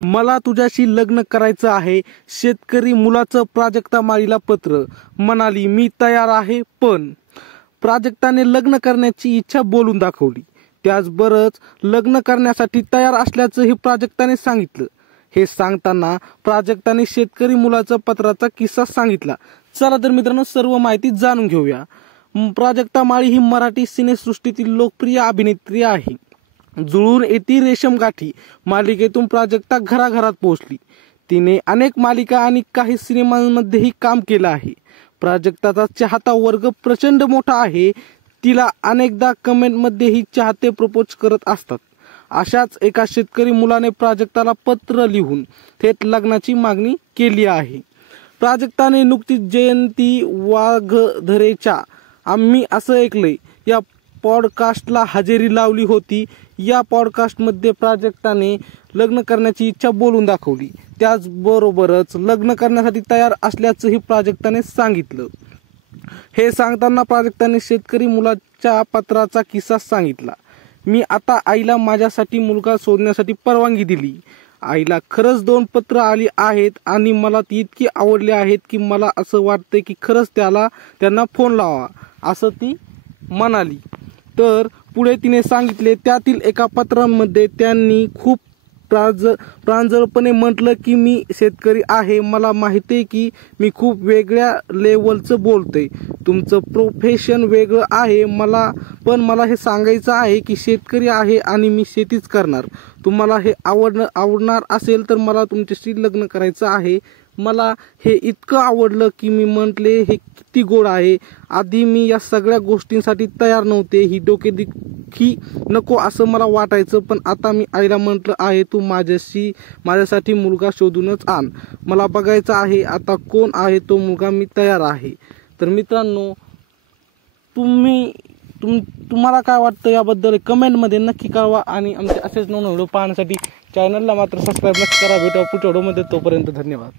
मला तुझ्याशी लग्न करायचं आहे. शेतकरी मुलाचं प्राजक्ता माळीला पत्र. म्हणाली मी तयार आहे, पण प्राजक्ताने लग्न करण्याची इच्छा बोलून दाखवली. त्याचबरोबर लग्न करण्यासाठी तयार असल्याचंही प्राजक्ताने सांगितलं. हे सांगताना प्राजक्ताने शेतकरी मुलाचा पत्राचा किस्सा सांगितला. चला तर मित्रांनो, सर्व माहिती जाणून घेऊया. प्राजक्ता माळी ही मराठी सिनेसृष्टीतील लोकप्रिय अभिनेत्री आहे. जुळून येती रेशमगाठी मालिकेतून प्राजक्ता घराघरात पोहोचली. तिने अनेक मालिका आणि काही सिनेमांमध्येही काम केलं आहे. प्राजक्ताचा चाहता वर्ग प्रचंड मोठा आहे. तिला अनेकदा कमेंटमध्येही चाहते प्रपोज करत असतात. अशाच एका शेतकरी मुलाने प्राजक्ताला पत्र लिहून थेट लग्नाची मागणी केली आहे. प्राजक्ताने नुकतीच जयंती वाघधरेच्या आम्ही असं ऐकलंय या पॉडकास्टला हजेरी लावली होती. या पॉडकास्टमध्ये प्राजक्ताने लग्न करण्याची इच्छा बोलून दाखवली. त्याचबरोबरच लग्न करण्यासाठी तयार असल्याचंही प्राजक्ताने सांगितलं. हे सांगताना प्राजक्ताने शेतकरी मुलाच्या पत्राचा किस्सा सांगितला. मी आता आईला माझ्यासाठी मुलगा शोधण्यासाठी परवानगी दिली. आईला खरंच 2 पत्र आली आहेत आणि मला ती इतकी आवडली आहेत की मला असं वाटतंय की खरंच त्यांना फोन लावा, असं ती म्हणाली. तर पुढे तिने सांगितले, त्यातील एका पत्रामध्ये त्यांनी खूप प्रांजळपणे म्हटलं की मी शेतकरी आहे. मला माहिती आहे की मी खूप वेगळ्या लेवलचं बोलतोय. तुमचं प्रोफेशन वेगळं आहे. मला हे सांगायचं आहे की शेतकरी आहे आणि मी शेतीच करणार. तुम्हाला हे आवडणार असेल तर मला तुमच्याशी लग्न करायचं आहे. मला हे इतकं आवडलं की मी म्हटले हे किती गोड आहे. आधी मी या सगळ्या गोष्टींसाठी तयार नव्हते. ही डोकेदुखी नको असं मला वाटायचं, पण आता मी आईला म्हटलं आहे तू माझ्यासाठी मुलगा शोधूनच आण. मला बघायचं आहे आता कोण आहे तो मुलगा. मी तयार आहे. तर मित्रांनो, तुम्हाला काय वाटतं याबद्दल कमेंटमध्ये नक्की कळवा आणि आमचे असेच नवीन व्हिडिओ पाहण्यासाठी चॅनलला मात्र सबस्क्राईब नक्की करा. भेटूया पुढच्या व्हिडिओमध्ये. तोपर्यंत धन्यवाद.